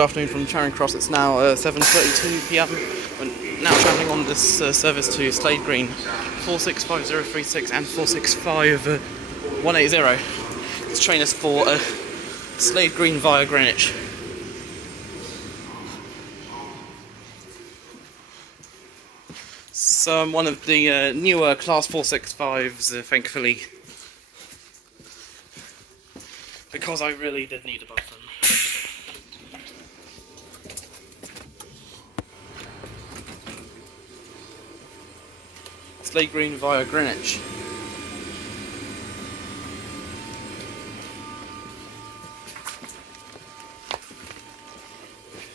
afternoon from Charing Cross. It's now 7:32 p.m. We're now travelling on this service to Slade Green, 465036 and 465180. This train is for Slade Green via Greenwich. So I'm one of the newer Class 465s, thankfully, because I really did need a bathroom. Slade Green via Greenwich.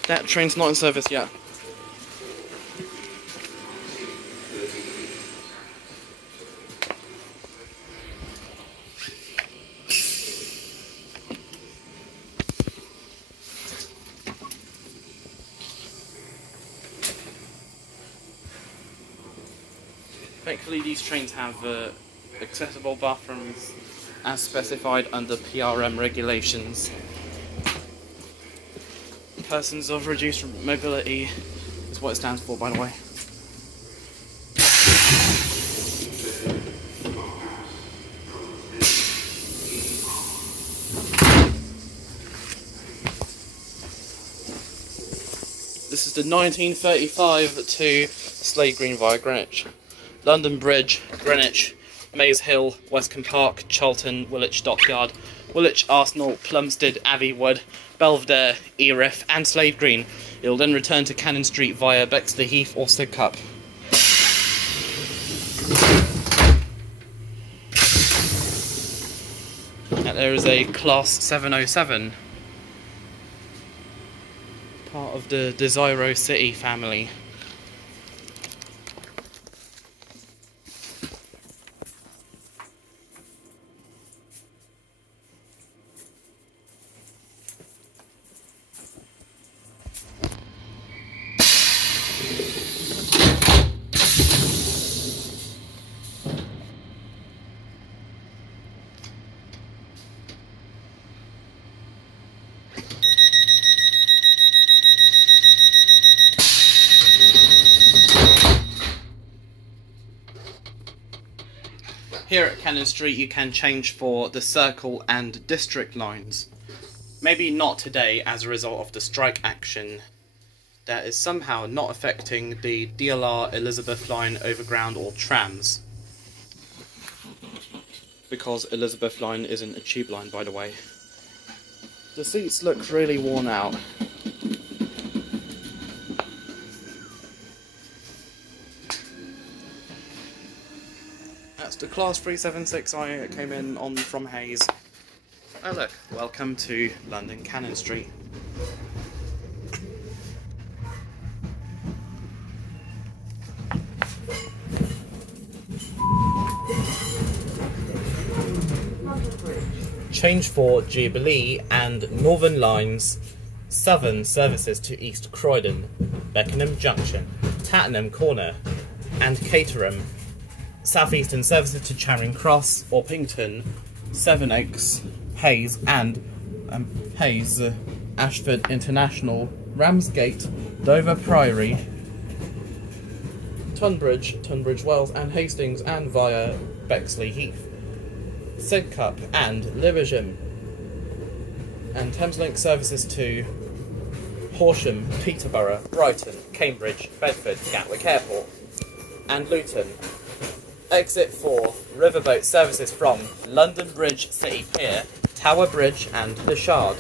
That train's not in service yet. Thankfully, these trains have accessible bathrooms as specified under PRM regulations. Persons of reduced mobility is what it stands for, by the way. This is the 1935 to Slade Green via Greenwich. London Bridge, Greenwich, Maze Hill, Westcombe Park, Charlton, Woolwich Dockyard, Woolwich Arsenal, Plumstead, Abbey Wood, Belvedere, Erith and Slade Green. It will then return to Cannon Street via Bexleyheath or Sidcup. And there is a Class 707, part of the Desiro City family. Here at Cannon Street you can change for the Circle and District lines. Maybe not today as a result of the strike action that is somehow not affecting the DLR Elizabeth line overground or trams. Because Elizabeth line isn't a tube line, by the way. The seats look really worn out. That's the Class 376 I came in on from Hayes. Oh look, welcome to London Cannon Street. Change for Jubilee and Northern lines, Southern services to East Croydon, Beckenham Junction, Tattenham Corner and Caterham. Southeastern services to Charing Cross, Orpington, Sevenoaks, Hayes and Hayes, Ashford International, Ramsgate, Dover Priory, Tunbridge Wells and Hastings and via Bexleyheath, Sidcup and Lewisham, and Thameslink services to Horsham, Peterborough, Brighton, Cambridge, Bedford, Gatwick Airport and Luton. Exit for Riverboat services from London Bridge City Pier, Tower Bridge and the Shard.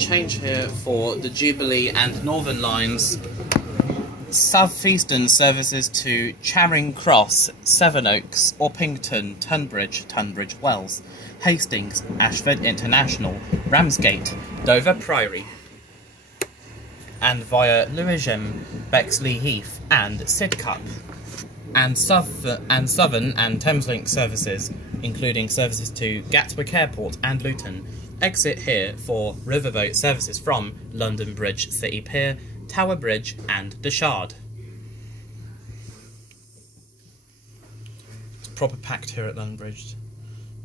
change here for the Jubilee and Northern lines. Southeastern services to Charing Cross, Sevenoaks, Orpington, Tunbridge Wells, Hastings, Ashford International, Ramsgate, Dover Priory, and via Lewisham, Bexleyheath and Sidcup, and Southern and Thameslink services, including services to Gatwick Airport and Luton. Exit here for Riverboat services from London Bridge City Pier, Tower Bridge and the Shard. It's proper packed here at London Bridge.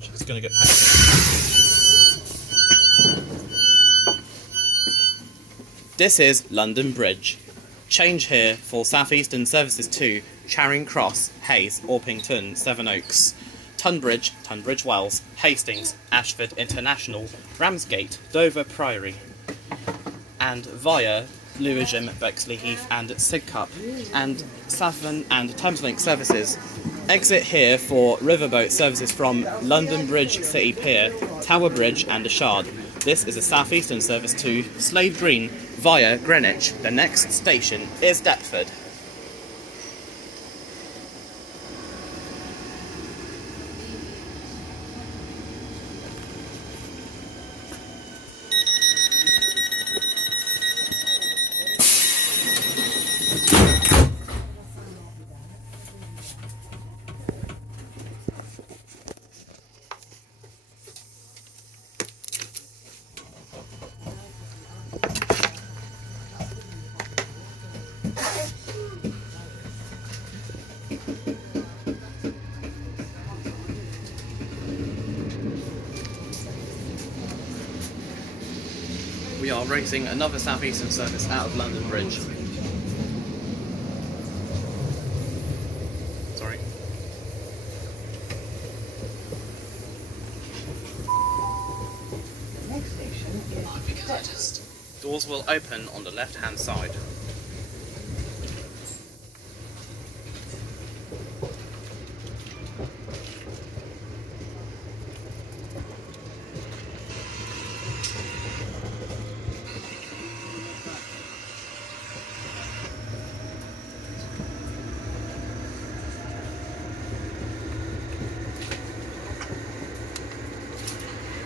It's going to get packed here. This is London Bridge. Change here for Southeastern services to Charing Cross, Hayes, Orpington, Sevenoaks, Tunbridge Wells, Hastings, Ashford International, Ramsgate, Dover Priory, and via Lewisham, Bexleyheath and Sidcup, and Southern and Thameslink services. Exit here for Riverboat services from London Bridge City Pier, Tower Bridge and the Shard. This is a Southeastern service to Slade Green via Greenwich. The next station is Deptford. We are racing another Southeastern service out of London Bridge. Sorry. Next station is Deptford. Doors will open on the left-hand side.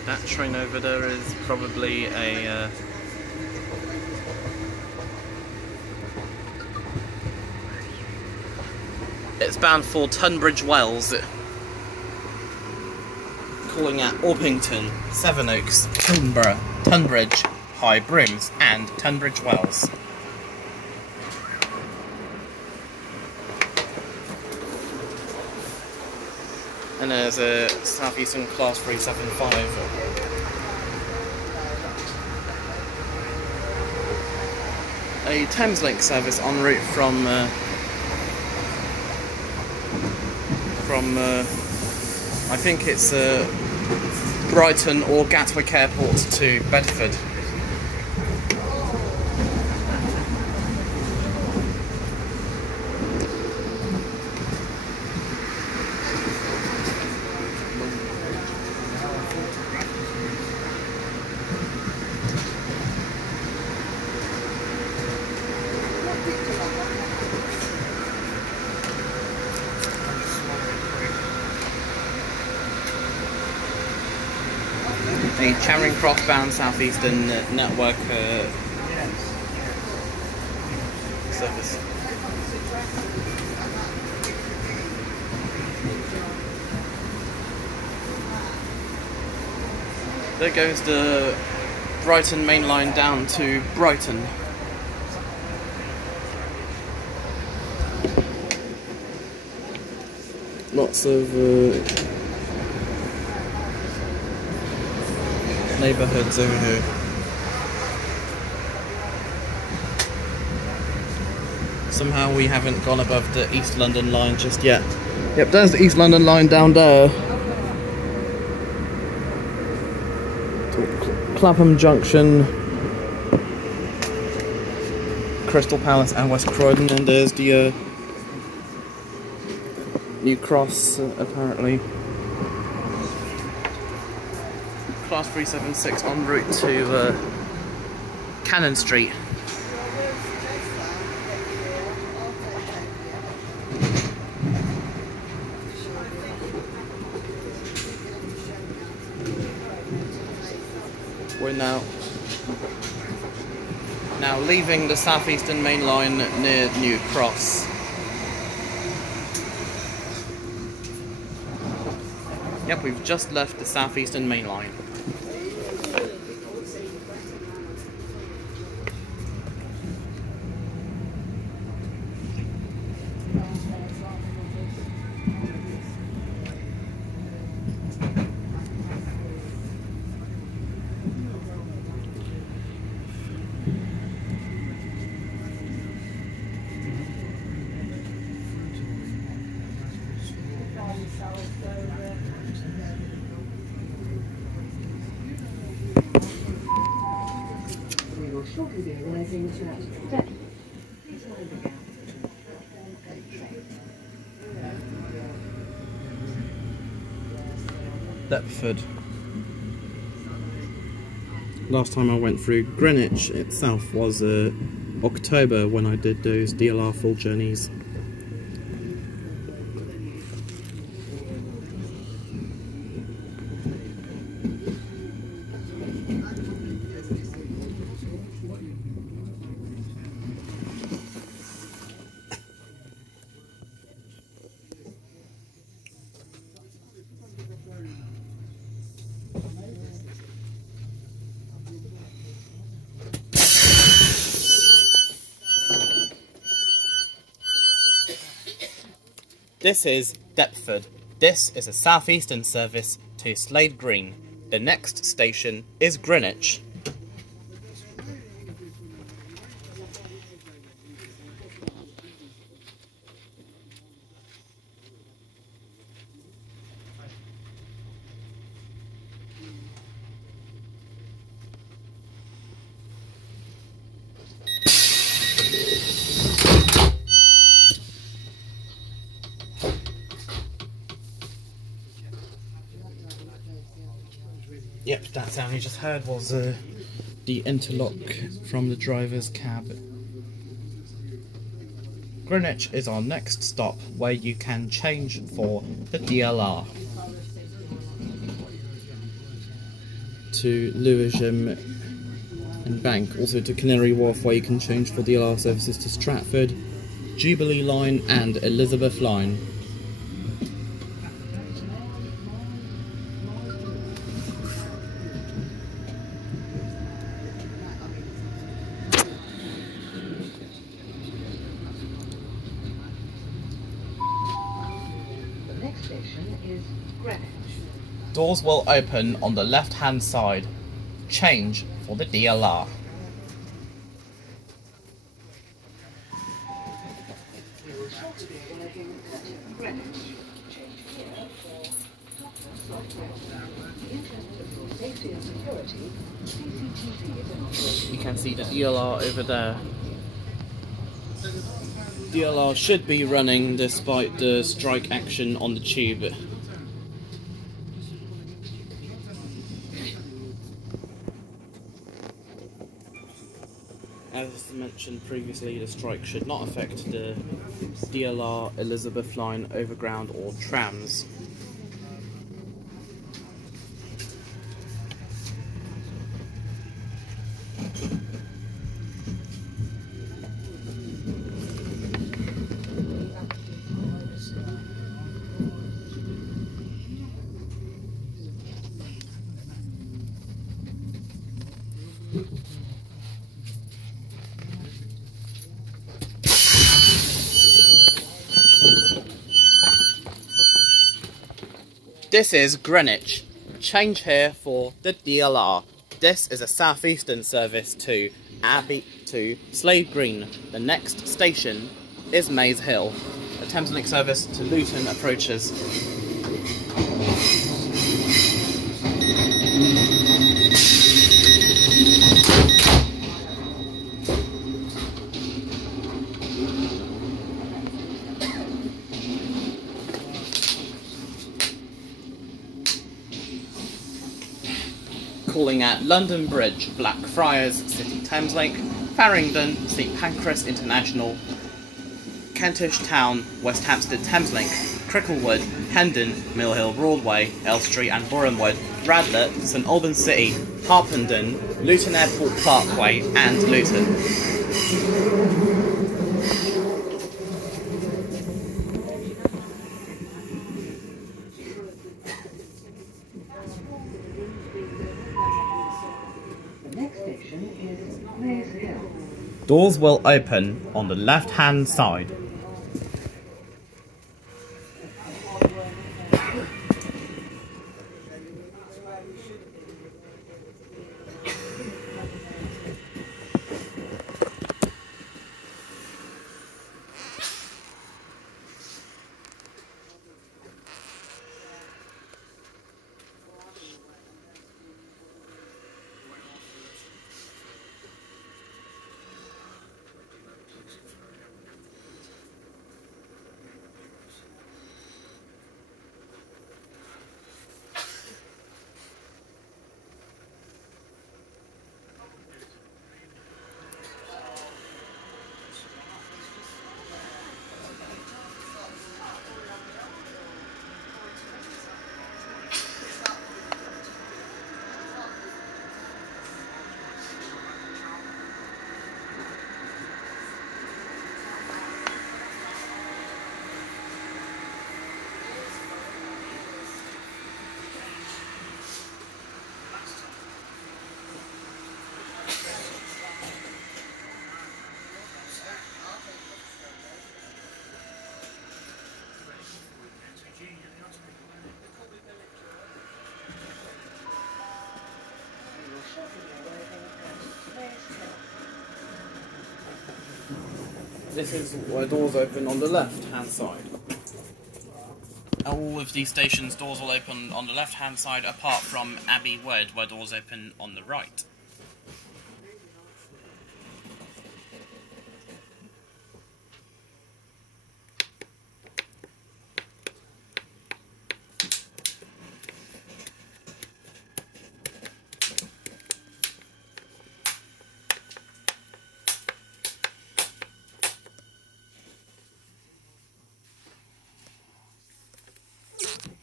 That train over there is probably a it's bound for Tunbridge Wells, calling at Orpington, Sevenoaks, Tunbridge, High Brims and Tunbridge Wells. And there's a Southeastern Class 375. A Thameslink service en route from I think it's Brighton or Gatwick Airport to Bedford. A Charing Cross bound Southeastern network service. There goes the Brighton main line down to Brighton. Lots of neighbourhoods over here. Somehow we haven't gone above the East London line just yet. Yep, there's the East London line down there. Clapham Junction, Crystal Palace and West Croydon, and there's the New Cross, apparently. Class 376 en route to Cannon Street. We're now leaving the Southeastern main line near New Cross. Yep, we've just left the Southeastern main line. Shortly be arriving at Deptford. Please mind the gap. Deptford. Last time I went through Greenwich itself was October when I did those DLR full journeys. This is Deptford. This is a Southeastern service to Slade Green. The next station is Greenwich. Yep, that sound you just heard was the interlock from the driver's cab. Greenwich is our next stop where you can change for the DLR. To Lewisham and Bank, also to Canary Wharf where you can change for DLR services to Stratford, Jubilee line and Elizabeth line. Doors will open on the left-hand side. Change for the DLR. You can see the DLR over there. DLR should be running despite the strike action on the tube. As mentioned previously, the strike should not affect the DLR Elizabeth line overground or trams. This is Greenwich. Change here for the DLR. This is a Southeastern service to Slade Green. The next station is Maze Hill. A Thameslink service to Luton approaches. calling at London Bridge, Blackfriars, City Thameslink, Farringdon, St Pancras International, Kentish Town, West Hampstead Thameslink, Cricklewood, Hendon, Mill Hill Broadway, Elstree and Borehamwood, Radlett, St Albans City, Harpenden, Luton Airport Parkway and Luton. Doors will open on the left-hand side. This is where doors open on the left-hand side. All of these stations' doors will open on the left-hand side, apart from Abbey Wood, where doors open on the right.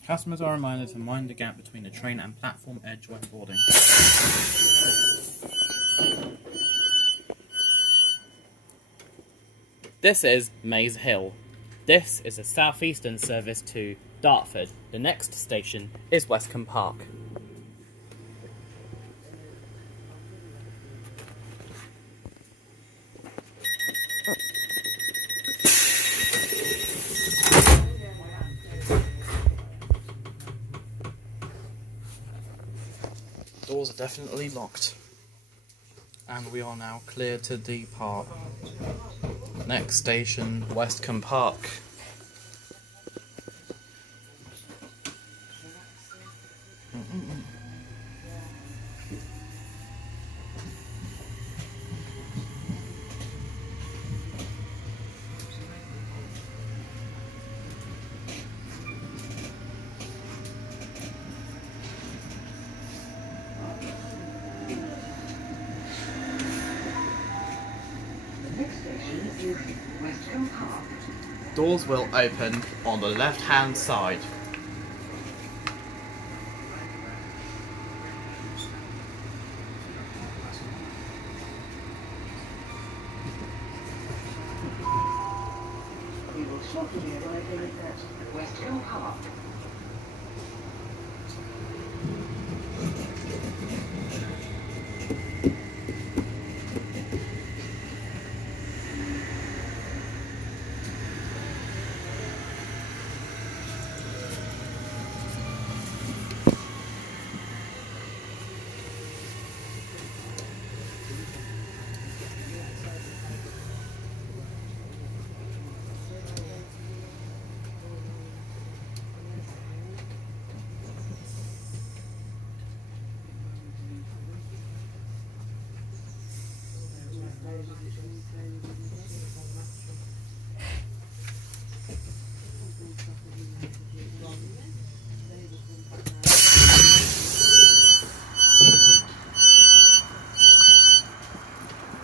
Customers are reminded to mind the gap between the train and platform edge when boarding. This is Maze Hill. This is a Southeastern service to Deptford. The next station is Westcombe Park. Doors are definitely locked, and we are now clear to depart. Next station, Westcombe Park. Doors will open on the left-hand side. We will shortly be arriving at Westcombe Park.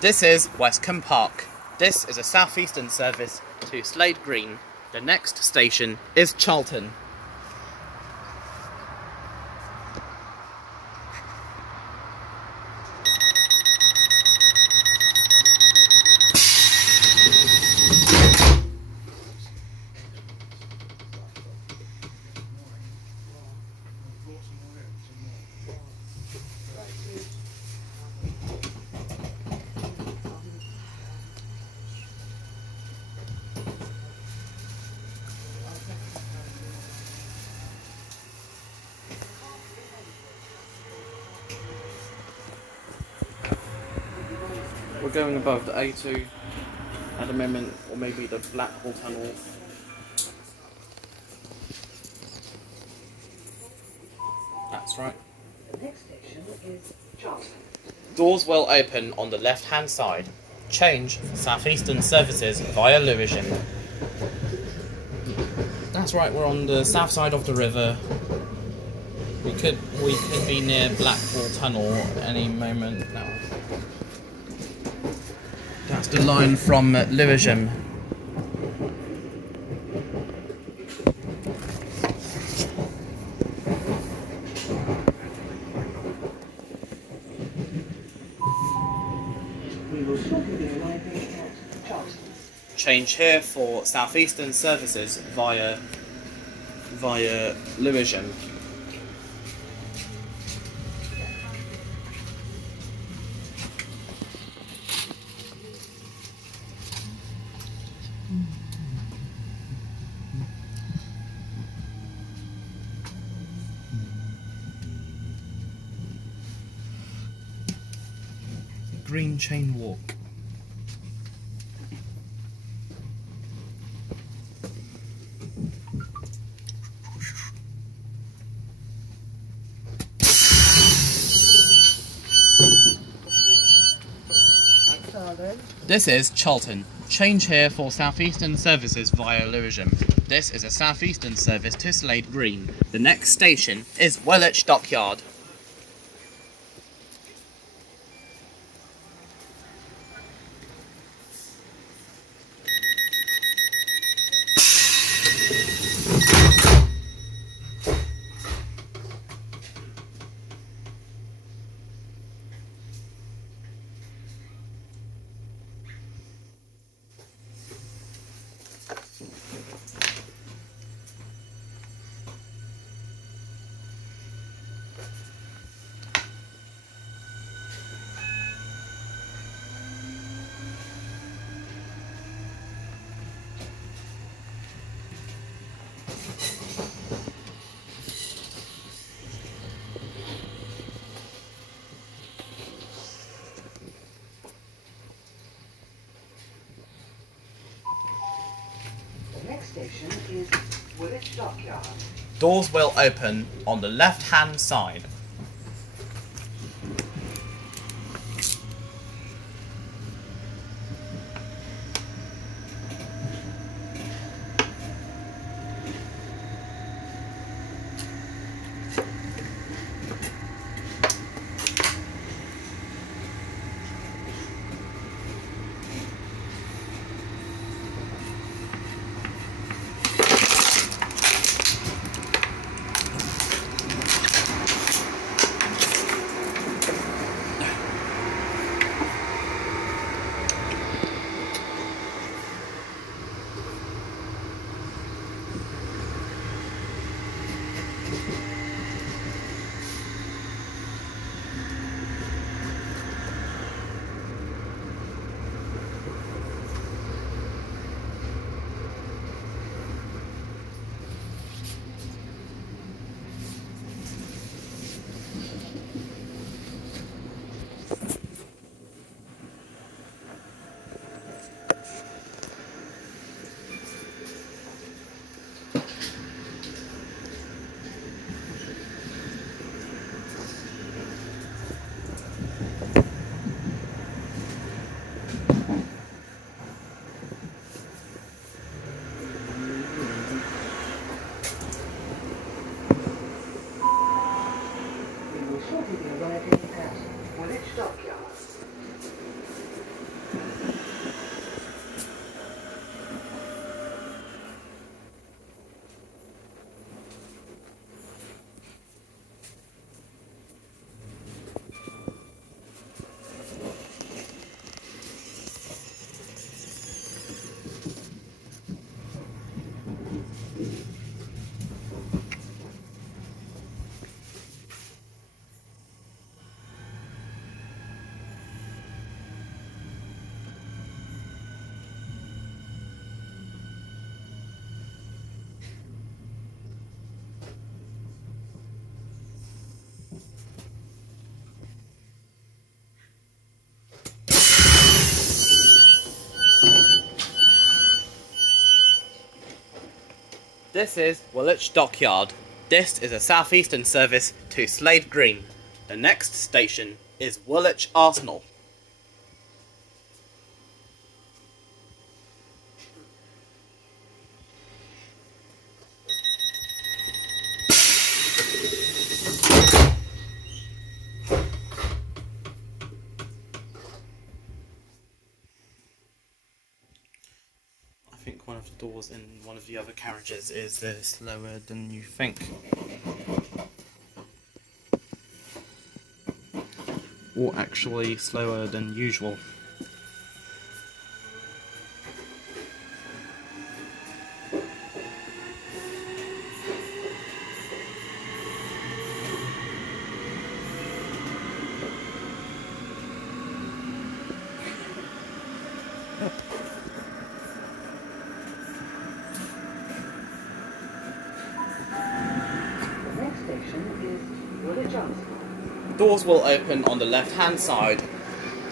This is Westcombe Park. This is a Southeastern service to Slade Green. The next station is Charlton. We're going above the A2 at the moment, or maybe the Blackwall Tunnel. That's right. The next station is Charlton. Doors will open on the left-hand side. Change for Southeastern services via Lewisham. That's right, we're on the south side of the river. We could be near Blackwall Tunnel any moment now. That's the line from Lewisham. We will shortly be arriving at Charlton. Change here for Southeastern services via Lewisham. Green Chain Walk. This is Charlton. Change here for Southeastern services via Lewisham. This is a Southeastern service to Slade Green. The next station is Woolwich Dockyard. Station is Woolwich Dockyard. Doors will open on the left-hand side. This is Woolwich Dockyard. This is a Southeastern service to Slade Green. The next station is Woolwich Arsenal. I think one of the doors in one of the other carriages is slower than you think. Or actually slower than usual. Doors will open on the left-hand side.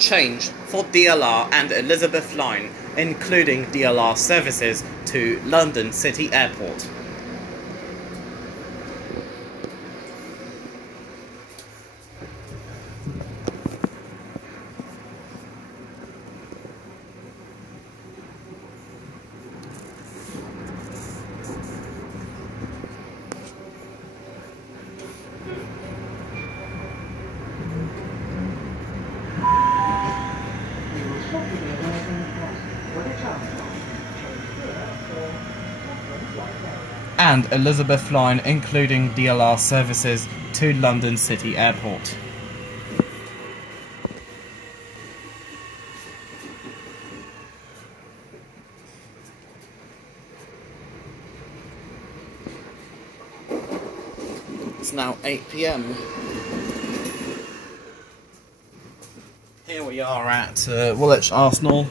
Change for DLR and Elizabeth Line, including DLR services to London City Airport. And Elizabeth Line, including DLR services to London City Airport. It's now 8 PM. Here we are at Woolwich Arsenal.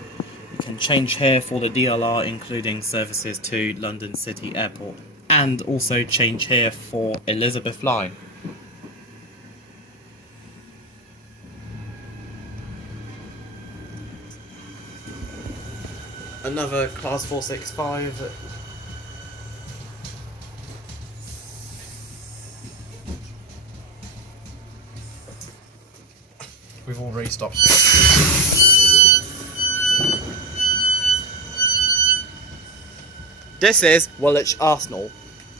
You can change here for the DLR, including services to London City Airport. And also change here for Elizabeth Line. Another Class 465. We've already stopped. This is Woolwich Arsenal.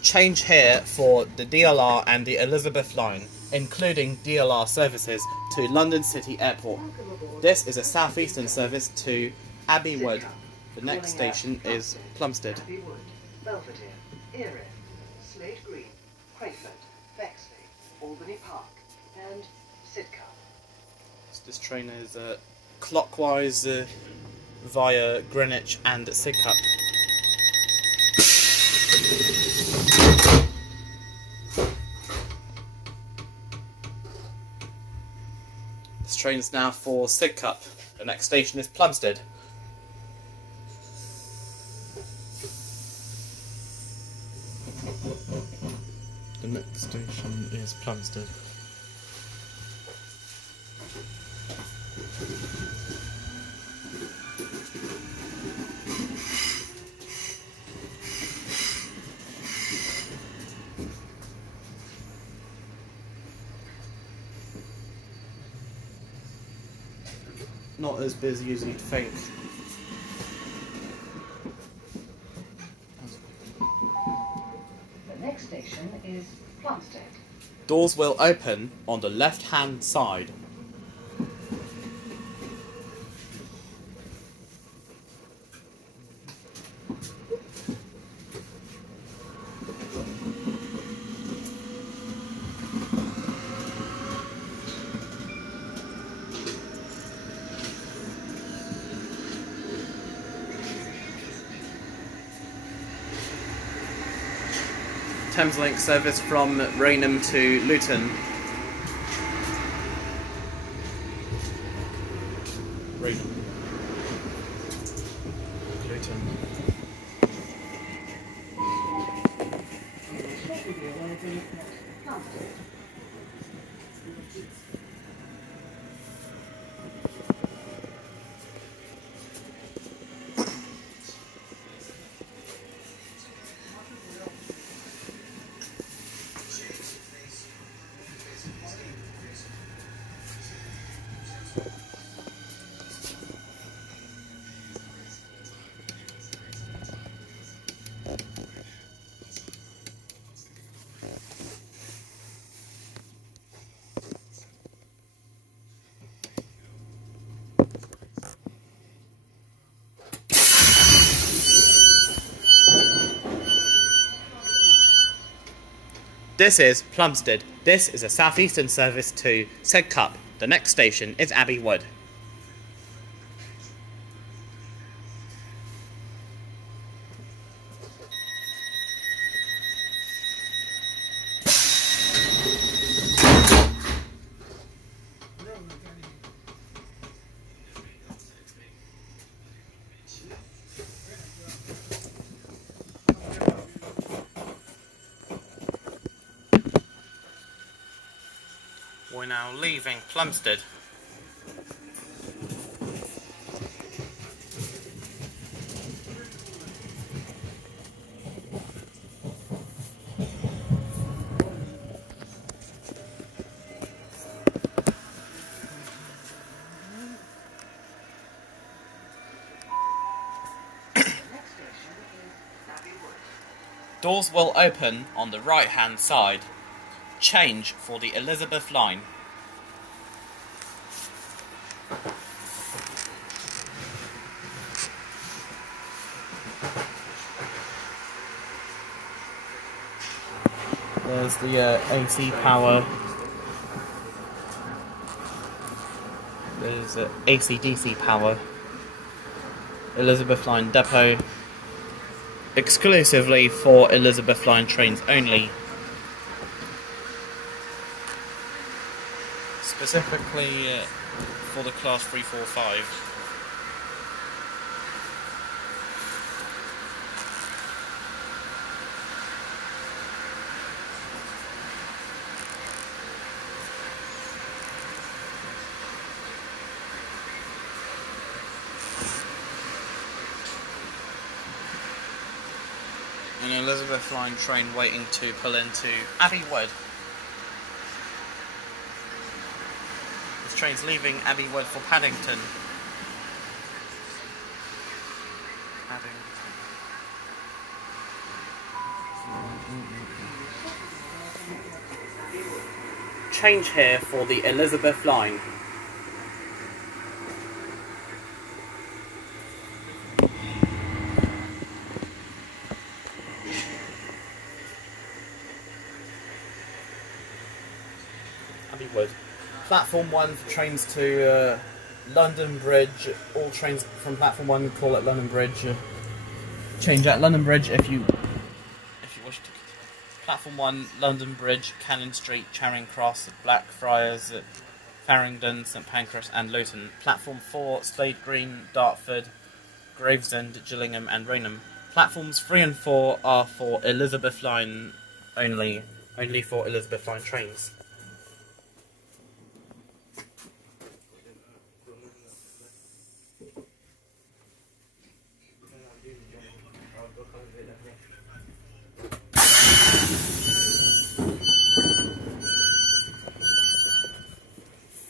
Change here for the DLR and the Elizabeth Line, including DLR services to London City Airport. This is a Southeastern service to Abbey Wood. The next station is Plumstead. Abbey Wood, Belvedere, Erith, Slade Green, Crayford, Bexley, Albany Park, and Sidcup. So this train is clockwise via Greenwich and Sidcup. This train is now for Sidcup. The next station is Plumstead. The next station is Plumstead. Not as busy as you'd think. The next station is Plumstead. Doors will open on the left-hand side. Thameslink service from Rainham to Luton. Rainham. Luton. This is Plumstead. This is a Southeastern service to Sidcup. The next station is Abbey Wood. We're now leaving Plumstead. Doors will open on the right hand side. Change for the Elizabeth line. There's the AC power. There's AC/DC power. Elizabeth line depot. Exclusively for Elizabeth line trains only. Specifically for the class 345. An Elizabeth line train waiting to pull into Abbey Wood. This train's leaving Abbey Wood for Paddington. Change here for the Elizabeth line. Abbey Wood. Platform 1 for trains to London Bridge. All trains from Platform 1 call at London Bridge. Change at London Bridge if you wish to. Platform 1, London Bridge, Cannon Street, Charing Cross, Blackfriars, Farringdon, St Pancras and Luton. Platform 4, Slade Green, Deptford, Gravesend, Gillingham and Rainham. Platforms 3 and 4 are for Elizabeth line only for Elizabeth line trains.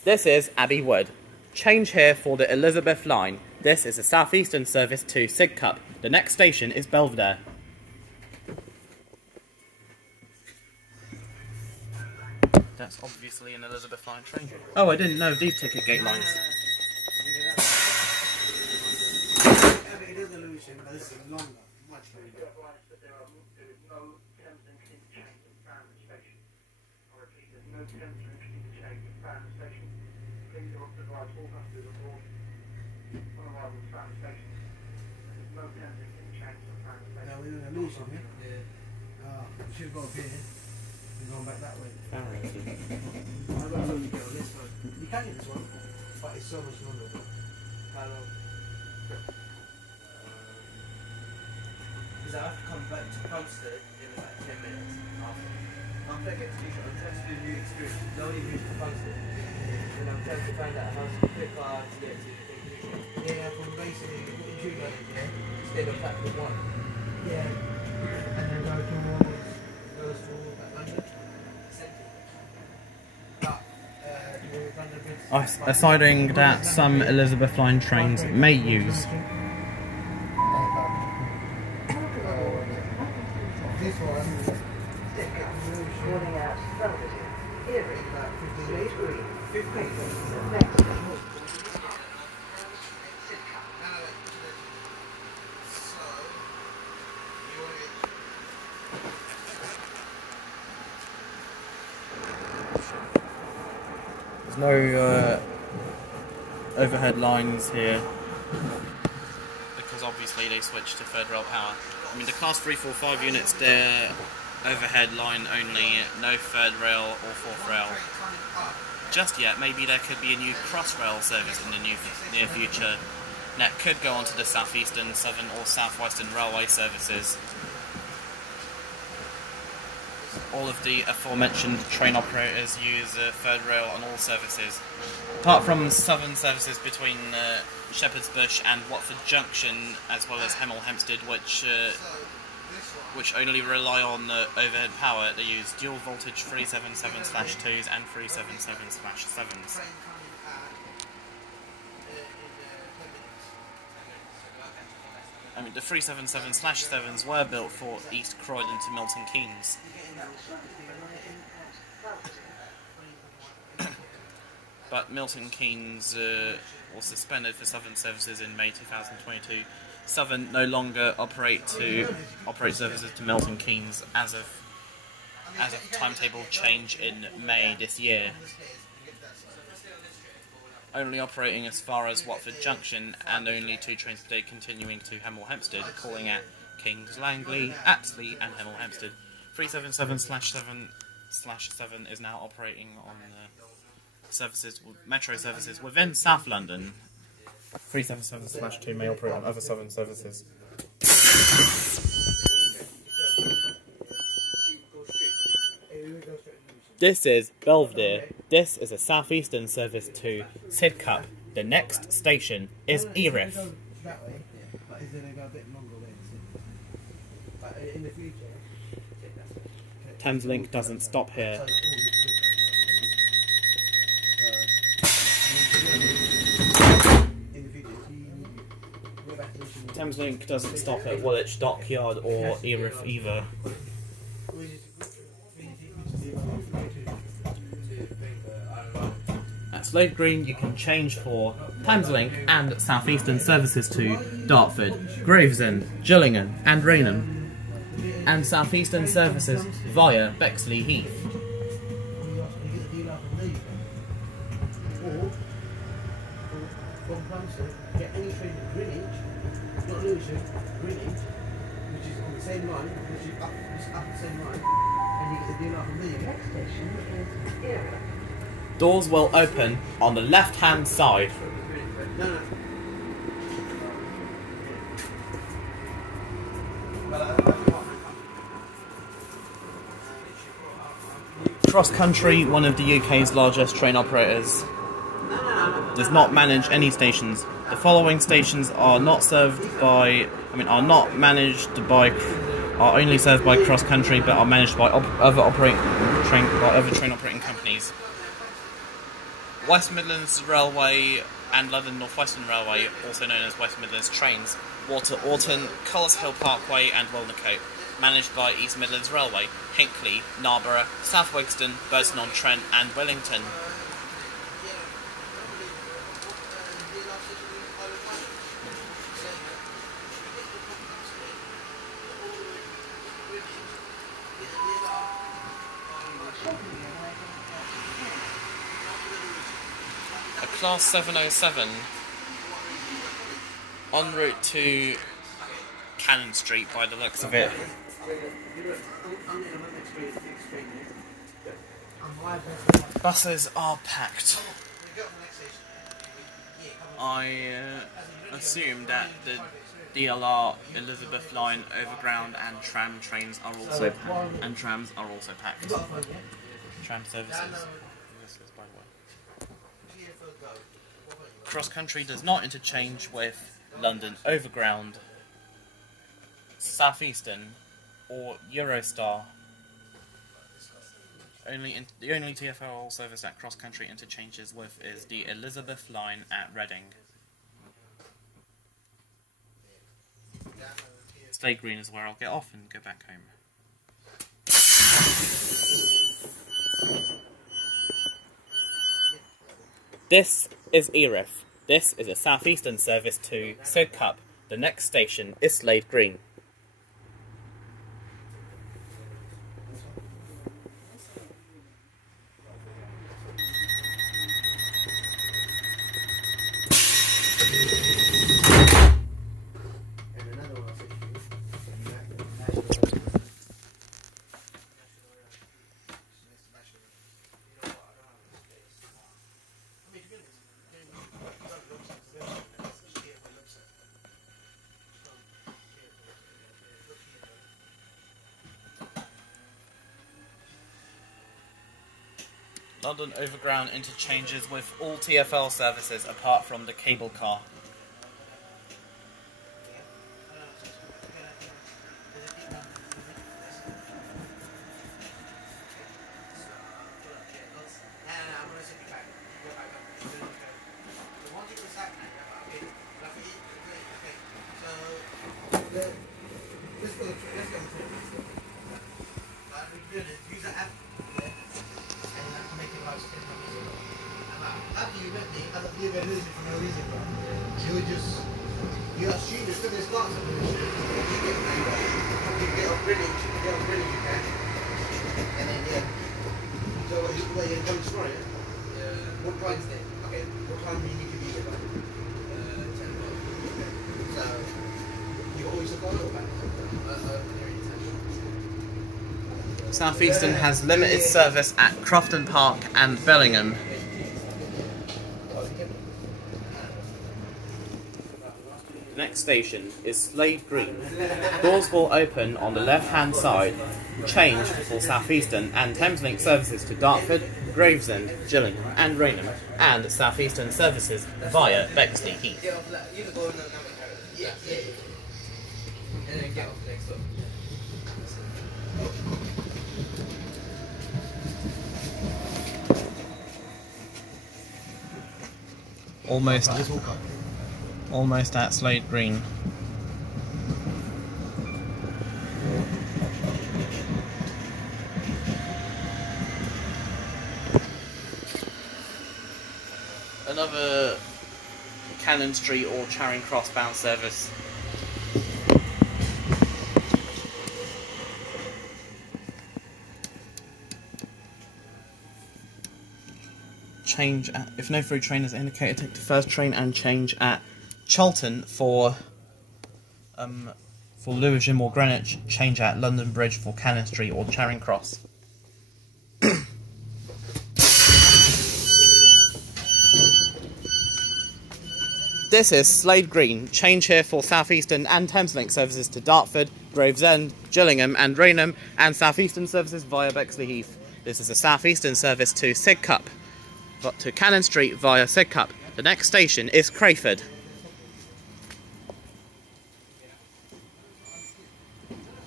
This is Abbey Wood. Change here for the Elizabeth line. This is a Southeastern service to Sidcup. The next station is Belvedere. That's obviously an Elizabeth line train. Oh, I didn't know these ticket gate lines. It is a Lewisham, but this is longer, much longer. No Thameslink interchange at Farringdon Station. Please advise all passengers aboard on arrival at Farringdon Station. There's no Thameslink interchange at Farringdon Station. No, we're in a Lewisham, yeah? Yeah. Ah, we should go up here. We're going back that way. Farringdon. I got told you go on this one. You can get this one, but it's so much longer. How long? Because I have to come back to Plumstead in about 10 minutes after I get to Lewisham, I'm trying to do a new experience. It's only reached to Plumstead. And I'm trying to find out how quick I have to get to Lewisham. Yeah, from basically put the tube on it, yeah, instead of platform 1. Yeah. And then go towards London. Deciding that some Elizabeth line trains may use. This one. Calling out Belvedere, Erith, Slade Green, Crayford, Bexleyheath. no overhead lines here, because obviously they switched to third rail power. I mean, the Class 345 units, they're overhead line only, no third rail or fourth rail. Just yet, maybe there could be a new cross-rail service in the near future that could go onto the Southeastern, Southern or Southwestern railway services. All of the aforementioned train operators use third rail on all services, apart from southern services between Shepherd's Bush and Watford Junction, as well as Hemel Hempstead, which only rely on overhead power. They use dual voltage 377/2s and 377/7s. I mean, the 377/7s were built for East Croydon to Milton Keynes. But Milton Keynes was suspended for Southern services in May 2022. Southern no longer operate services to Milton Keynes as of timetable change in May this year. Only operating as far as Watford Junction, and only 2 trains per day continuing to Hemel Hempstead, calling at Kings Langley, Apsley and Hemel Hempstead. 377/7 is now operating on metro services within South London. 377/2 may operate on other southern services. This is Belvedere. This is a Southeastern service to Sidcup. The next station is Erith. Thameslink doesn't stop here. Thameslink doesn't stop at Woolwich Dockyard or Erith either. At Slade Green you can change for Thameslink and Southeastern services to Deptford, Gravesend, Gillingham and Raynham, and Southeastern services via Bexleyheath. From Plumstead, get any train to Greenwich, not Lewisham, Greenwich, which is on the same line, which is up the same line, and you get the deal from there. Next station is Erith. Doors will open on the left-hand side. No. Cross Country, one of the UK's largest train operators, does not manage any stations. The following stations are not served by, are only served by Cross Country, but are managed by other train operating companies. West Midlands Railway and London North Western Railway, also known as West Midlands Trains, Water Orton, Collis Hill Parkway and Wilnecote, managed by East Midlands Railway, Hinckley, Narborough, South Wigston, Burton-on-Trent and Wellington. A Class 707 en route to Cannon Street by the looks of it. Buses are packed. I assume that the DLR, Elizabeth Line, Overground and tram trains are also packed, and trams are also packed. Tram services. Cross Country does not interchange with London Overground, Southeastern or Eurostar. The only TfL service that Cross Country interchanges with is the Elizabeth Line at Reading. Slade Green is where I'll get off and go back home. This is Erith. This is a Southeastern service to Sidcup. The next station is Slade Green. London Overground interchanges with all TfL services apart from the cable car. You are students, because there's lots of Lewisham. You get off Greenwich, you can. And then, yeah. So, where you're going tomorrow, yeah? What time? Wednesday. Okay, what time do you need to be here by? 10 o'clock. Okay. So, you always have got a little back? Southeastern has limited service at Crofton Park and Bellingham. The next station is Slade Green. Doors will open on the left-hand side, change for Southeastern and Thameslink services to Deptford, Gravesend, Gillingham and Raynham, and Southeastern services via Bexleyheath. Almost at Slade Green. Another Cannon Street or Charing Cross bound service. Change at, if no through train is indicated, take the first train and change at Charlton for Lewisham or Greenwich, change at London Bridge for Cannon Street or Charing Cross. This is Slade Green, change here for Southeastern and Thameslink services to Deptford, Gravesend, Gillingham and Raynham, and Southeastern services via Bexleyheath. This is a Southeastern service to Sidcup, to Cannon Street via Sidcup. The next station is Crayford.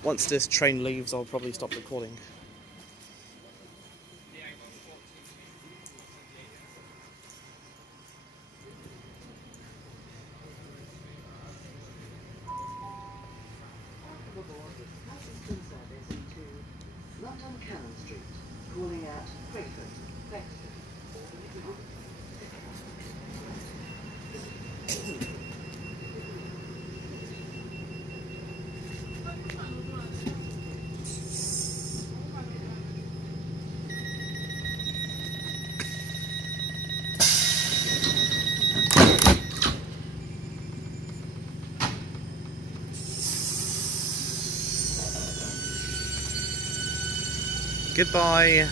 Once this train leaves, I'll probably stop recording. London Cannon Street, calling at Crayford, Bexley. Goodbye.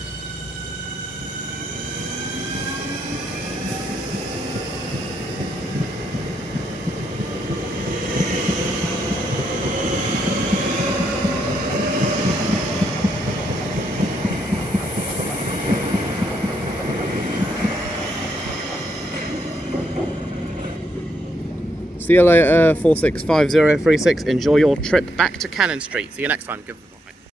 See you later, 465036. Enjoy your trip back to Cannon Street. See you next time. Goodbye.